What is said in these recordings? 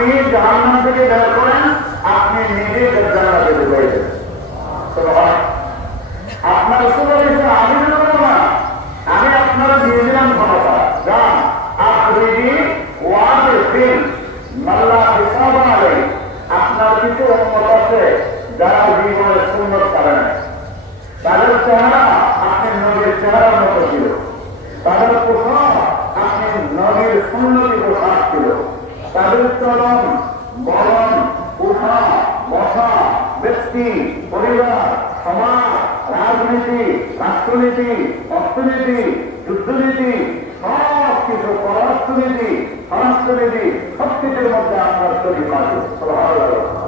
আপনি জাহান্নাম থেকে বের করেন, আপনি নিজে জান্নাতে ঢুকে আপনার সুপারিশ আমি না। আমি আপনার দিয়ে দিলাম ক্ষমতা আছে যারা জীবনের সুন্দর না। তাদের চেহারা আপনি নদীর চেহারার মতো ছিল। তাদের পোশাক আপনি ছিল। তাদের চলন, মরণ উঠা বসা ব্যক্তি, পরিবার, সমাজ, রাজনীতি, রাষ্ট্রনীতি, অর্থনীতি, যুদ্ধনীতি, সব কিছু পররাষ্ট্রনীতি, স্বরাষ্ট্রনীতি সব মধ্যে আপনার তৈরি পাবে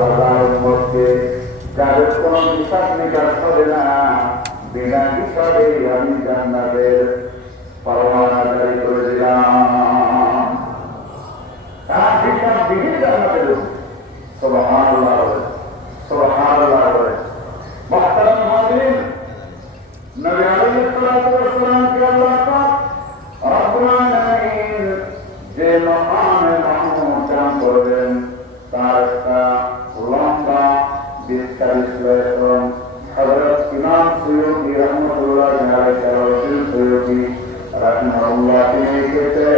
আল্লাহকে যাদের কোনো বিশ্বাস নিকাশ করে না। বিনা হিসাবে আমি জান্নাত சேர்த்த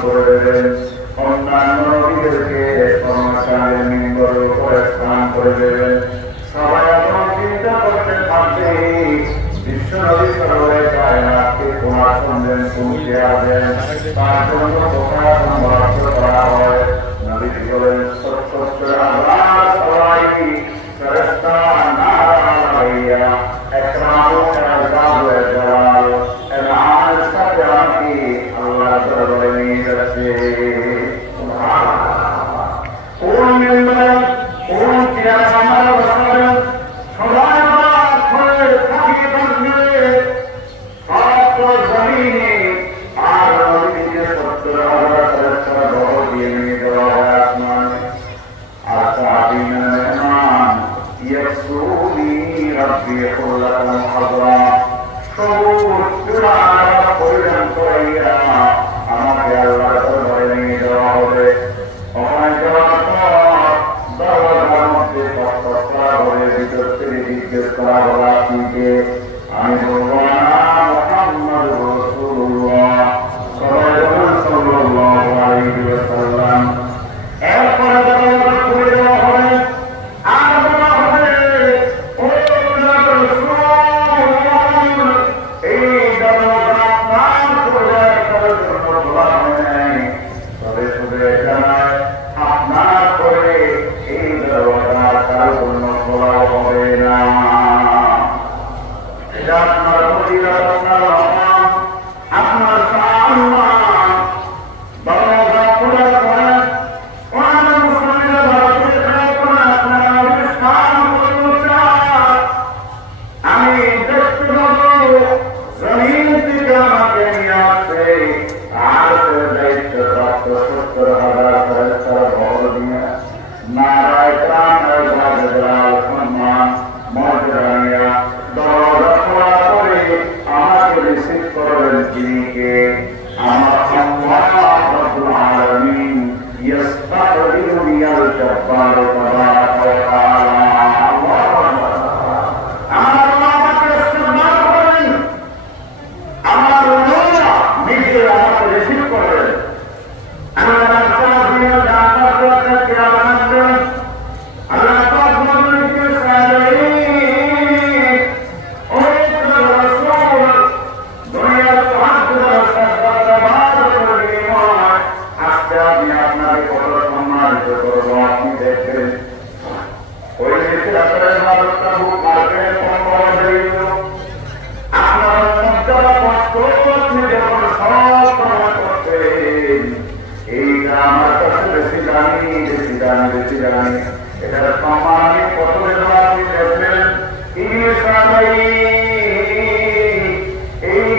Congress. قدير يا الجبار تبارك وتعالى এখানে সম্মানিত প্রথমে আপনি দেখবেন এই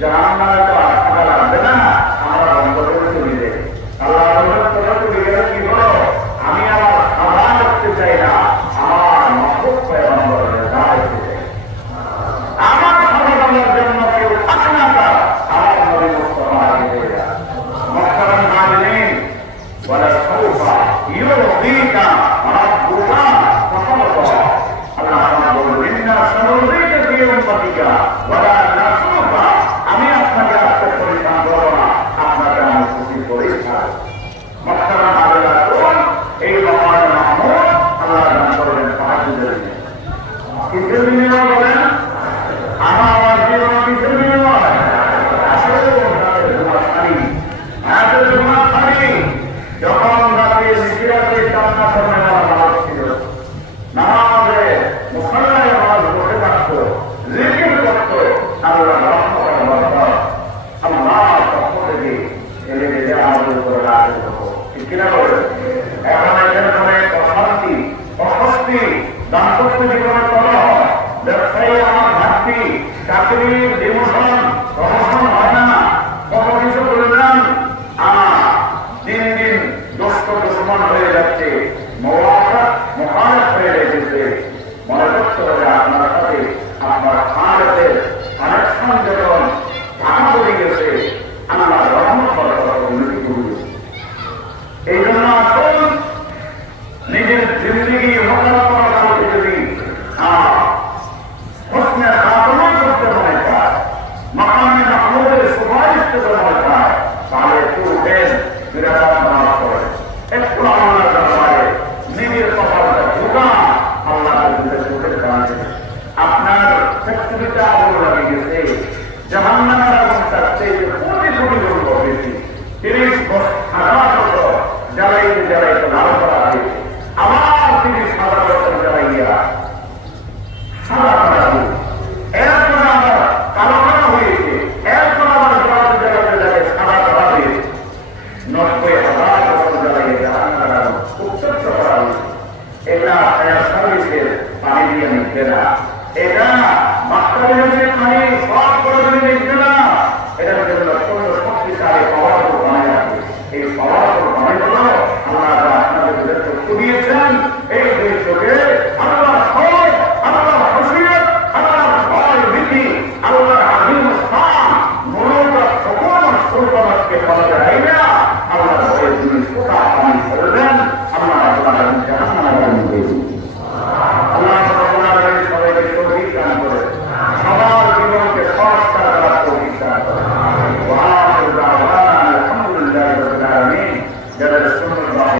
Já মস্কে হাজার রকম জ্বালাইয়ে জাহান করানো উত্তপ্ত করানো এগুলা ফায়ার পানি দিয়ে নিচ্ছে না এটা বাচ্চা পানি সব করে নিচ্ছে না এটার জন্য অত্যন্ত শক্তিশালী পাওয়ারফুল বানাই রাখবে এই পাওয়ারফুল বানাইগুলো আল্লাহ আপনাদের চক্ষু দিয়েছেন এই দুই